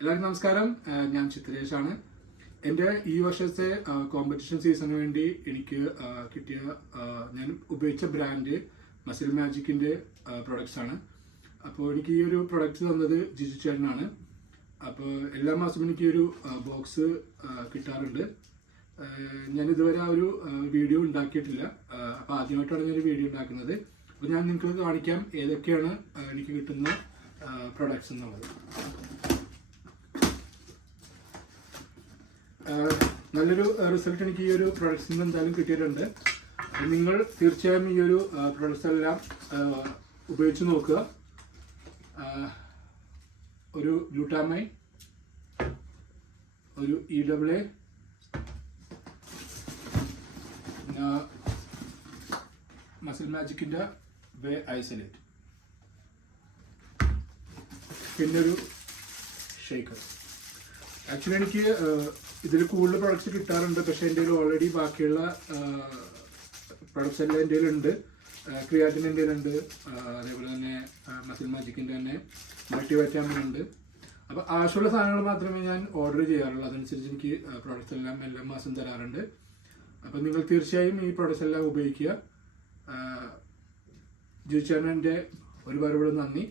എല്ലാവർക്കും നമസ്കാരം. ഞാൻ ചിത്രേഷാണ്. എൻ്റെ ഈ വർഷത്തെ കോമ്പറ്റീഷൻ സീസണിന് വേണ്ടി എനിക്ക് കിട്ടിയ ഞാൻ ഉപയോഗിച്ച ബ്രാൻഡ് മസിൽ മാജിക്കിൻ്റെ പ്രൊഡക്ട്സ് ആണ്. അപ്പോൾ എനിക്ക് ഈ ഒരു പ്രൊഡക്റ്റ് തന്നത് ജിജു ചേട്ടനാണ്. അപ്പോൾ എല്ലാ മാസവും എനിക്ക് ഒരു ബോക്സ് കിട്ടാറുണ്ട്. ഞാൻ ഇതുവരെ ആ ഒരു വീഡിയോ ഉണ്ടാക്കിയിട്ടില്ല. അപ്പോൾ ആദ്യമായിട്ടാണ് ഞാനൊരു വീഡിയോ ഉണ്ടാക്കുന്നത്. അപ്പോൾ ഞാൻ നിങ്ങൾക്ക് കാണിക്കാം ഏതൊക്കെയാണ് എനിക്ക് കിട്ടുന്ന പ്രൊഡക്ട്സ് എന്നുള്ളത്. നല്ലൊരു റിസൾട്ട് എനിക്ക് ഈ ഒരു പ്രൊഡക്ട്സിൽ നിന്ന് എന്തായാലും കിട്ടിയിട്ടുണ്ട്. നിങ്ങൾ തീർച്ചയായും ഈ ഒരു പ്രൊഡക്ട്സ് എല്ലാം ഉപയോഗിച്ച് നോക്കുക. ഒരു ഗ്ലൂട്ടാമൈൻ, ഒരു EAA, പിന്നെ മസിൽ മാജിക്കിൻ്റെ വേ ഐസൊലേറ്റ്, പിന്നെ ഒരു ഷേക്കർ. ആക്ച്വലി എനിക്ക് ഇതിൽ കൂടുതൽ പ്രൊഡക്ട്സ് കിട്ടാറുണ്ട്. പക്ഷേ എൻ്റെ കയ്യിൽ ഓൾറെഡി ബാക്കിയുള്ള പ്രൊഡക്ട്സ് എല്ലാം എൻ്റെ കയ്യിലുണ്ട്. ക്രിയാറ്റിൻ എൻ്റെ കയ്യിലുണ്ട്, അതേപോലെ തന്നെ മസിൽ മാജിക്കിൻ്റെ തന്നെ മൾട്ടി വൈറ്റാമിൻ ഉണ്ട്. അപ്പോൾ ആവശ്യമുള്ള സാധനങ്ങൾ മാത്രമേ ഞാൻ ഓർഡർ ചെയ്യാറുള്ളൂ. അതനുസരിച്ച് എനിക്ക് പ്രൊഡക്ട്സ് എല്ലാം എല്ലാ മാസം തരാറുണ്ട്. അപ്പോൾ നിങ്ങൾ തീർച്ചയായും ഈ പ്രൊഡക്ട്സ് എല്ലാം ഉപയോഗിക്കുക. ജിജു ചേട്ടൻ്റെ ഒരുപാട് നന്ദി.